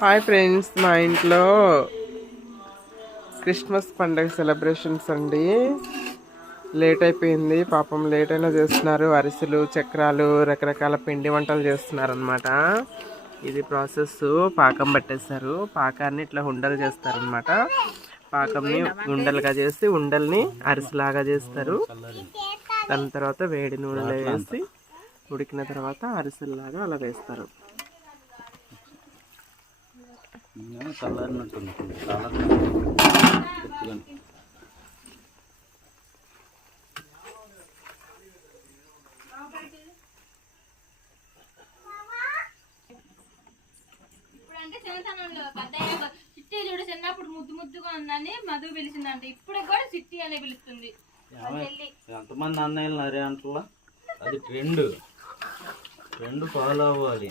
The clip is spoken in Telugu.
హాయ్ ఫ్రెండ్స్, మా ఇంట్లో క్రిస్మస్ పండుగ సెలబ్రేషన్స్ అండి. లేట్ అయిపోయింది, పాపం లేట్ అయినా చేస్తున్నారు. అరిసెలు, చక్రాలు, రకరకాల పిండి వంటలు చేస్తున్నారు అనమాట. ఇది ప్రాసెస్. పాకం పట్టేస్తారు. పాకాన్ని ఇట్లా ఉండలు చేస్తారనమాట. పాకంని ఉండలుగా చేసి ఉండల్ని అరిసెలాగా చేస్తారు. దాని తర్వాత వేడి నూనెలో వేసి ఉడికిన తర్వాత అరిసెల్లాగా అలా వేస్తారు. చల్లారినట్టుంది. ఇప్పుడంటే చిన్నతనంలో పెద్ద చిట్టి చూడు, చిన్నప్పుడు ముద్దు ముద్దుగా ఉందని మధు పిలిచిందంటే ఇప్పుడు కూడా చిట్టి అనే పిలుస్తుంది. ఎంతమంది అన్నయ్యలు నరే అంటలా, అది ట్రెండ్ ఫాలో అవ్వాలి.